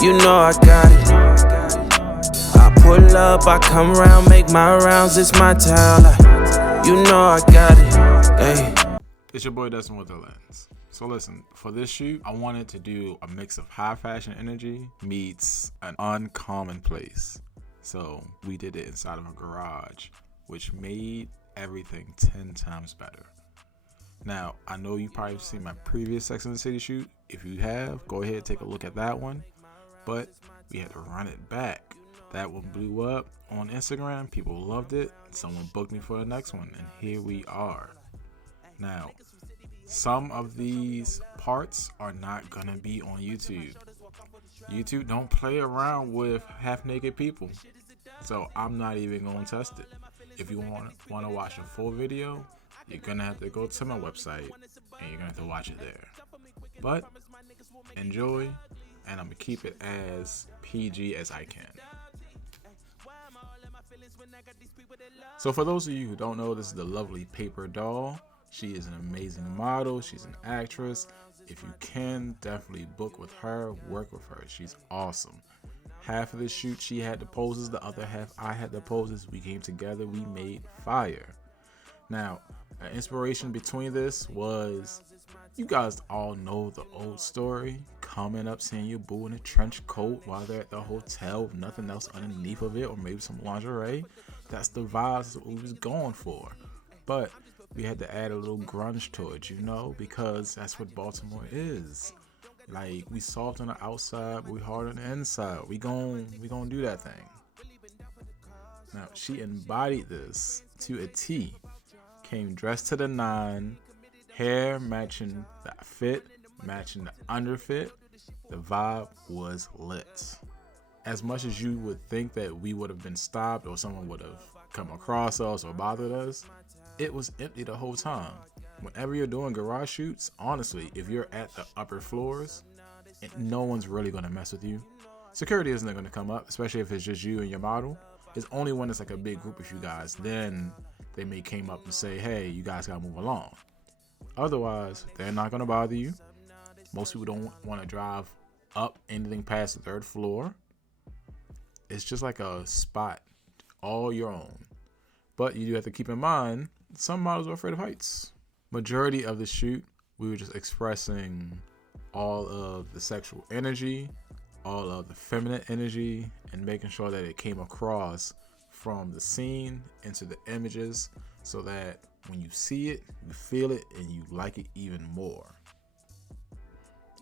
You know I got it. I pull up, I come around, make my rounds, it's my town. You know I got it. Hey. It's your boy Dustin with the Lens. So listen, for this shoot, I wanted to do a mix of high fashion energy meets an uncommon place. So we did it inside of a garage, which made everything 10 times better. Now, I know you probably seen my previous Sex and the City shoot. If you have, go ahead and take a look at that one. But we had to run it back. That one blew up on Instagram. People loved it. Someone booked me for the next one, and here we are. Now, some of these parts are not gonna be on YouTube. YouTube don't play around with half-naked people, so I'm not even gonna test it. If you want to watch a full video, you're gonna have to go to my website and you're gonna have to watch it there. But enjoy, and I'm gonna keep it as PG as I can. So for those of you who don't know, this is the lovely Paper Doll. She is an amazing model. She's an actress. If you can, definitely book with her, work with her. She's awesome. Half of the shoot she had the poses, the other half I had the poses. We came together, we made fire. Now, an inspiration between this was, you guys all know the old story, coming up seeing your boo in a trench coat while they're at the hotel with nothing else underneath of it, or maybe some lingerie. That's the vibes that we was going for. But we had to add a little grunge to it, you know, because that's what Baltimore is. Like, we soft on the outside, but we hard on the inside. We gon' do that thing. Now, she embodied this to a T. Came dressed to the nine, hair matching the fit, matching the underfit. The vibe was lit. As much as you would think that we would have been stopped or someone would have come across us or bothered us, it was empty the whole time. Whenever you're doing garage shoots, honestly, if you're at the upper floors, no one's really gonna mess with you. Security isn't gonna come up, especially if it's just you and your model. It's only when it's like a big group of you guys, then they may came up and say, hey, you guys gotta move along. Otherwise, they're not gonna bother you. Most people don't want to drive up anything past the third floor. It's just like a spot all your own. But you do have to keep in mind, some models are afraid of heights. Majority of the shoot, we were just expressing all of the sexual energy, all of the feminine energy, and making sure that it came across from the scene into the images so that when you see it, you feel it, and you like it even more.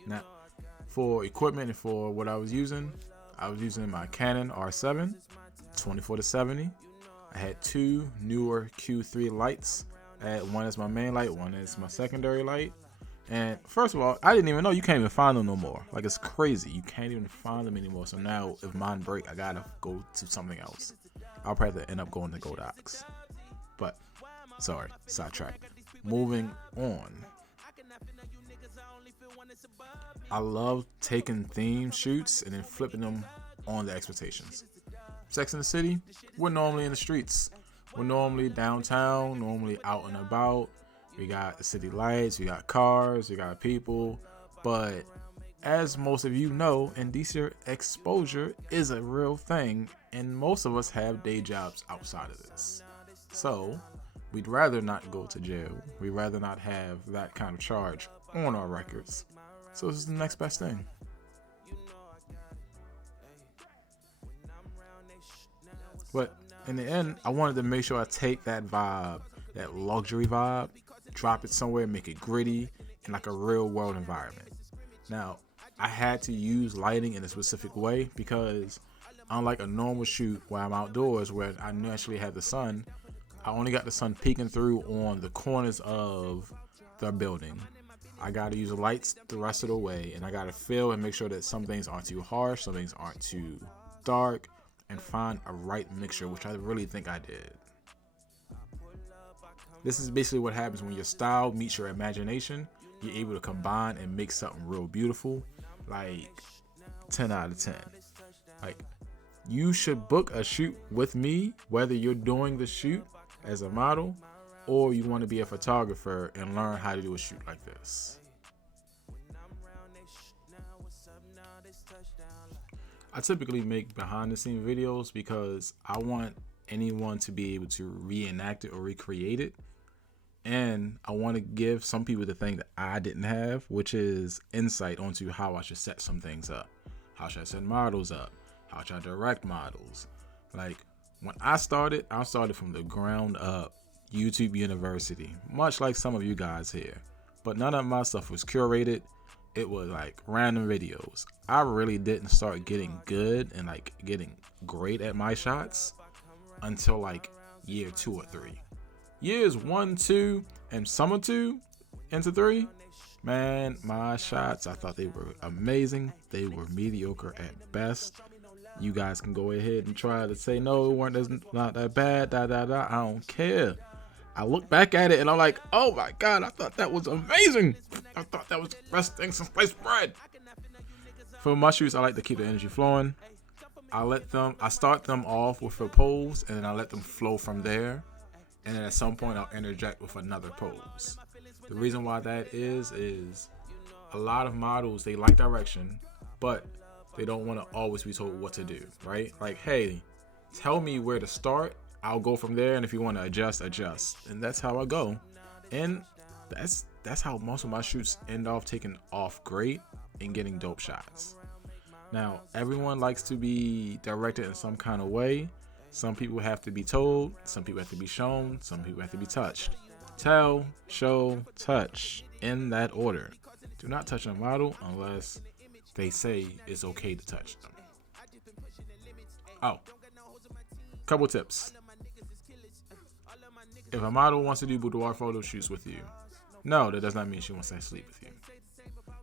Now, for equipment and for what I was using my Canon R7 24-70. I had two newer Q3 lights. I had one as my main light, one as my secondary light. And first of all, I didn't even know you can't even find them no more. Like, it's crazy. You can't even find them anymore. So now if mine break, I gotta go to something else. I'll probably end up going to Godox. But, sorry, sidetrack. Moving on. I love taking theme shoots and then flipping them on the expectations. Sex and the City, we're normally in the streets. We're normally downtown, normally out and about. We got the city lights, we got cars, we got people. But as most of you know, indecent exposure is a real thing, and most of us have day jobs outside of this. So we'd rather not go to jail. We'd rather not have that kind of charge on our records. So this is the next best thing. But in the end, I wanted to make sure I take that vibe, that luxury vibe, drop it somewhere, make it gritty, in like a real world environment. Now, I had to use lighting in a specific way because unlike a normal shoot where I'm outdoors, where I naturally have the sun, I only got the sun peeking through on the corners of the building. I got to use the lights the rest of the way, and I got to feel and make sure that some things aren't too harsh, some things aren't too dark, and find a right mixture, which I really think I did. This is basically what happens when your style meets your imagination. You're able to combine and make something real beautiful. Like 10 out of 10. Like, you should book a shoot with me, whether you're doing the shoot as a model or you want to be a photographer and learn how to do a shoot like this. I typically make behind the scene videos because I want anyone to be able to reenact it or recreate it. And I want to give some people the thing that I didn't have, which is insight onto how I should set some things up. How should I set models up? How should I direct models? Like, when I started from the ground up, YouTube University, much like some of you guys here. But none of my stuff was curated. It was like random videos. I really didn't start getting good and like getting great at my shots until like year 2 or 3. Years 1, 2, and summer 2 into 3, man, my shots, I thought they were amazing. They were mediocre at best. You guys can go ahead and try to say no, not that bad, I don't care. I look back at it and I'm like, oh my God, I thought that was amazing. I thought that was the best thing since sliced bread. For my shoots, I like to keep the energy flowing. I start them off with a pose and then I let them flow from there. And then at some point I'll interject with another pose. The reason why that is a lot of models, they like direction, but they don't want to always be told what to do, right? Like, hey, tell me where to start. I'll go from there, and if you want to adjust. And that's how I go. And that's how most of my shoots end off taking off great and getting dope shots. Now, everyone likes to be directed in some kind of way. Some people have to be told, some people have to be shown, some people have to be touched. Tell, show, touch, in that order. Do not touch a model unless they say it's okay to touch them. Oh, couple tips. If a model wants to do boudoir photo shoots with you, no, that does not mean she wants to sleep with you.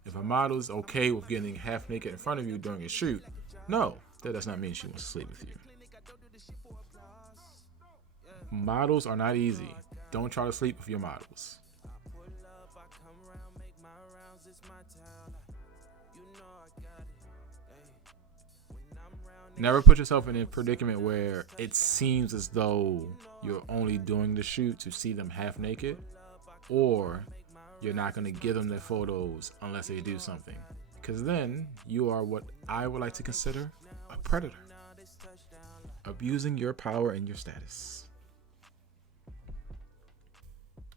If a model is okay with getting half naked in front of you during a shoot, no, that does not mean she wants to sleep with you. Models are not easy. Don't try to sleep with your models. Never put yourself in a predicament where it seems as though you're only doing the shoot to see them half naked, or you're not going to give them their photos unless they do something. Because then you are what I would like to consider a predator, abusing your power and your status.